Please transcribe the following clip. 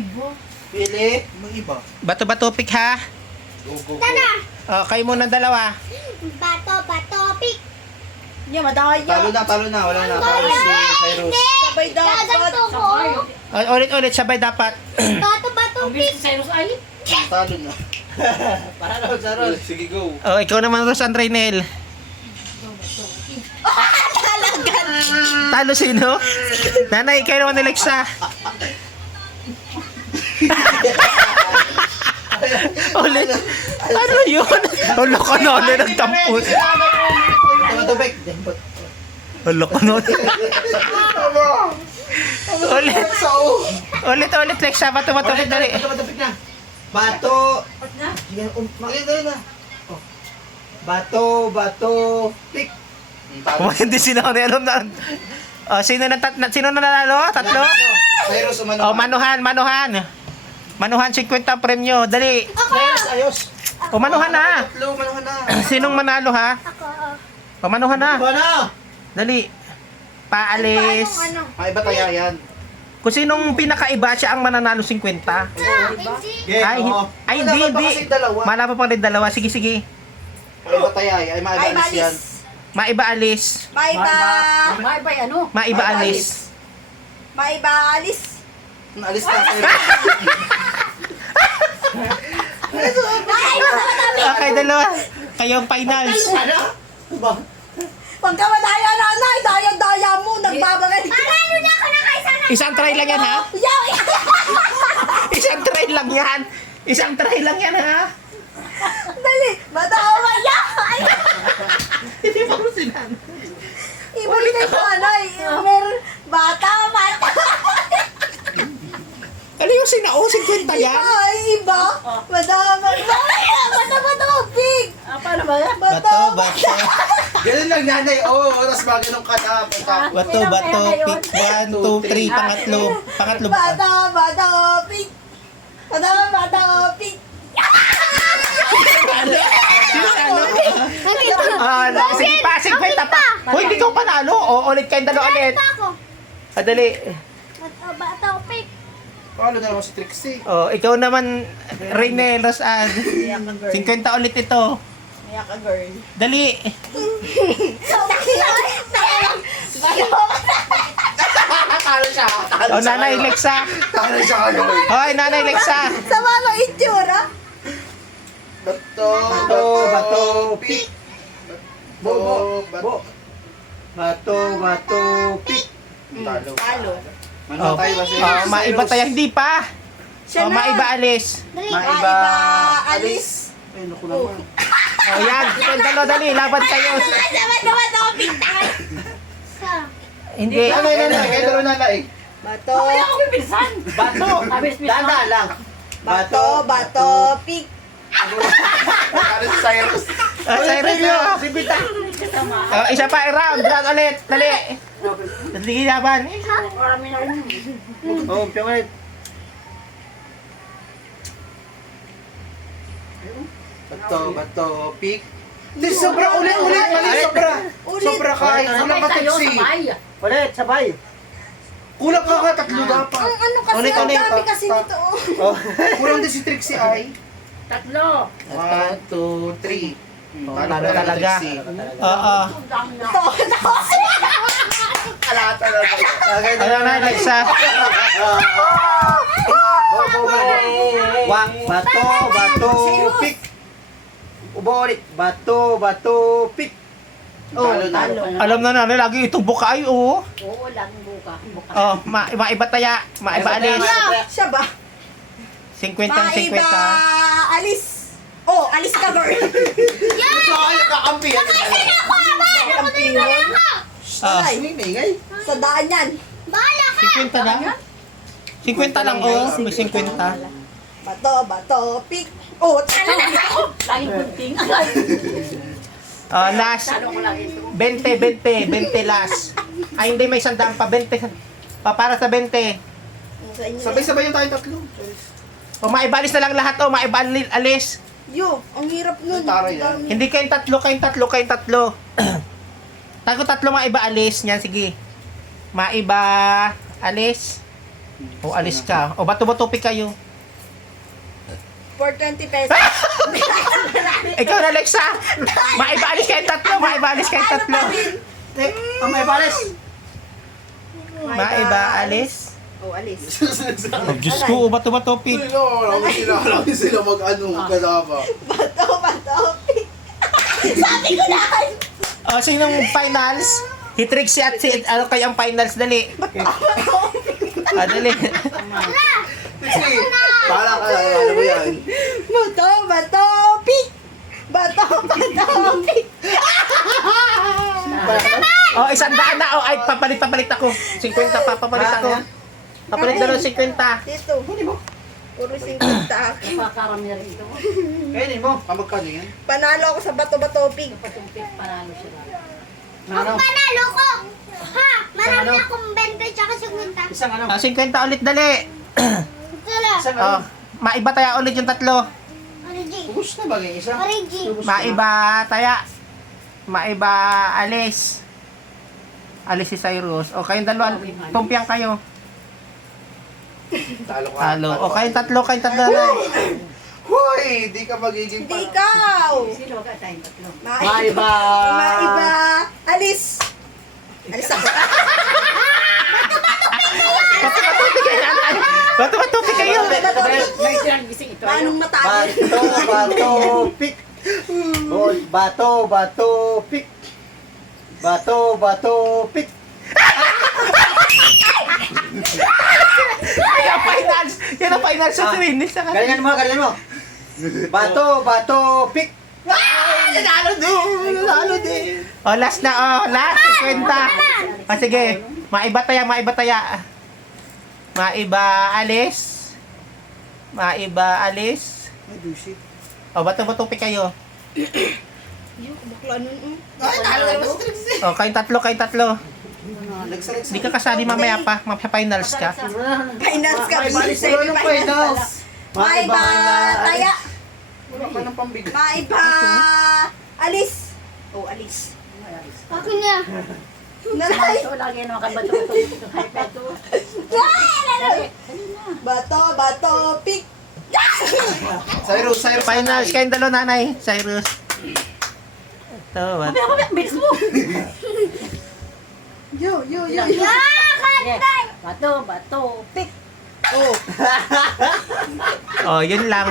iba. Pili. May iba. Bato-bato pick ha. Go, go, go. Tara! Kayo muna dalawa. Bato, pick! Niya, madaya. Talo na. Wala na. Talo si Cyrus. Sabay dapat. Gaganto ko! Ulit-ulit, sabay dapat. Bato, Ang bilis si Cyrus ay. Talo na. Para na, Cyrus. Sige, go. Ikaw naman, Ros Andreynel. Talo sino? Nanay, kayo naman ni Lexa. Ulit. Ano yun? Ulo ka na ulit nagtampon. Tubig. Ulo ka na ulit. Ulit. Ulit, Lexa. Bato-bato pick dali. Bato na. Bato. Dali na. Bato, pick. Hindi sino ako alam na. Sino na nanalo? Tatlo? Cyrus, umano. Manuhan. Manuhan 50 ang premyo. Dali. Cyrus, ayos. Manuhan na. Tatlo, manuhan na. Sinong manalo ha? Ako. Manuhan na. Ano? Dali. Paalis. Ano? May iba tayo yan. Kung sinong pinakaiba siya ang mananalo 50. Ay, hindi. Mala pa pang rin dalawa. Sige. May iba tayo ay maibalis yan. Maiba alis. Maiba ano? Maiba alis. Maiba alis. Alis na Cyrus. Okay, dalawa. Kayo ang finals. Pagka madaya nanay, daya mo, nagbabagay. Panalo na ako na kaysa na! Isang try lang yan ha? Yaw! Isang try lang yan. Isang try lang yan ha? Dali, matawa yaw! Hindi mo sinan. Ibalik kay nanay. Meron, bata. Ano yung sinao? 50 yan? Ay, iba. Madama. Bato, big. Paano ba yan? Bato. Ganun lang nanay. Tapos ganun ka na. Bato. Pick 1, 2, 3. Pangatlo. Bata, big. Bata, big. Sige pa, 50 pa. Hoy, hindi ka panalo. Ulit kayong dalawa ulit. Ako. Dali. Bato, pick! Paano na naman si Trixie? Ikaw naman, Reynel, Rosan. 50 ulit ito. Maya ka, girl. Dali. Talo siya. Nanay Lexa. Talo siya kagawin. Hoy, Nanay Lexa. Sama ng itsura. Bato, pick. Bato, pick. Talo. Ano tayo ba siya? Maiba tayo. Hindi pa. Siya na. Maiba alis. Maiba alis. Ay, naku naman. Yan. Kayong dalawa, dali. Laban kayo. Bato, pick tayo! Hindi. Nanay. Kayo dalawa nanay. Bato. Kaya ako pipilisan. Bato. Danda lang. Bato, pig. Ano si Cyrus? Cyrus na. Isa pa, round ulit. Dali. Dali laban. Marami na rin. Piyak ulit. Bato, pick. Hindi, sobra ulit. Mali, sobra. Sobra ka. Kulang ka, Trixie. Ulit, sabay. Kulang ka, tatlo dapat. Ang ano kasi, Ulit, ang ulit. dami kasi nito. Kulang din si Trixie ay. Tatlo. 1, 2, 3. Talo talaga. Oo. Kalata na. Ano na, Lexa? Bato, pick. Ubo ulit. Bato, pick. Talo. Alam na namin, lagi itong bukay, oo. Oo, lang buka. Maiba taya. Maiba alis. Siya ba? 50 Maiba 50. alis. Oh, alis ka, girl. Kakampi. Kampiyon. Ay, Ingay. sa daan yan. Bahala ka! 50 lang? 50 lang, oo. May 50. Bato, pig. Oh, Laging kunting. Last. Talo ko lang ito. 20 last. Ay, hindi, may sandaan pa. 20. Para sa 20. Sabay-sabay yung tayong tatlo. Maibalis na lang lahat, maibalis. Yo, ang hirap nun. Taray yan. Hindi kayong tatlo. Tago tatlo maiba alis. Yan, sige. Maiba alis. O, alis ka. O, bato-bato pick kayo. For 20 pesos. Ikaw na, Lexa. Maibalis kayong tatlo. Maibalis kayong tatlo. May balis. Maibalis. Oh, alis. Oh, Diyos ko, o, bato-bato pick. Lagi sila mag-ano, kasama. Bato, pick. Sabi ko na! O, sinong finals? Hitrixie at si, ano kayang finals? Dali. Dali. Kasi, para ka lang, alam mo yan. Bato, pick. Bato, pick. O, 100 na. O, ay, papalit ako. 50, papalit ako. Papalit na lang 50. Dito. Puro 50 ako. Napakarami rin ito. Kainin mo. Kamagkano yan? Panalo ako sa bato, pick. Patumpik, panalo sila. Ano? Panalo ko. Ha? Marami akong 20 tsaka 50. Isang ano? 50 ulit, dali. Sala. Isang O, ano? maiba taya ulit yung tatlo. Origi. Ubus na bagay isa? Origi. Maiba taya. Maiba alis. Alis si Cyrus. O, kayong dalawa, tumpiang kayo. Talo ka. Talo. O, kayong tatlo na. Hoy! Di ka magiging Hindi ikaw. Sino ka tayong tatlo? Maiba. Maiba. Alis. Alis ako. Bato-bato kayo. Bato-bato kayo. Bato, pick. May gising ito. Manong matalo. Bato, pick. Hoy, bato, pick. Bato, pick. Yan ang finals. Yan ang finals sa finish. Galingan mo. Bato, pick. Nanalo din. O, last na. O, last. 50. O, sige. Maiba taya. Maiba alis. Ay, dusi. O, bato-bato pick kayo. Bakla nun. O, kayong tatlo. Nagsalit Hindi ka kasali mamaya pa. Finals ka. Finals ka. Wala nang finals. Maiba. Taya. Wala ka ng pambigat. Maiba. Alis. Oh, alis. Ako na. Nalay. Ito, lagi naman kay bato-bato. Kay Peto. Bato, pick. Cyrus. Finals. Kayong dalawa, nanay. Cyrus. Ito. Bilis mo! Yo. Bato, pick! Oh. O, yun lang.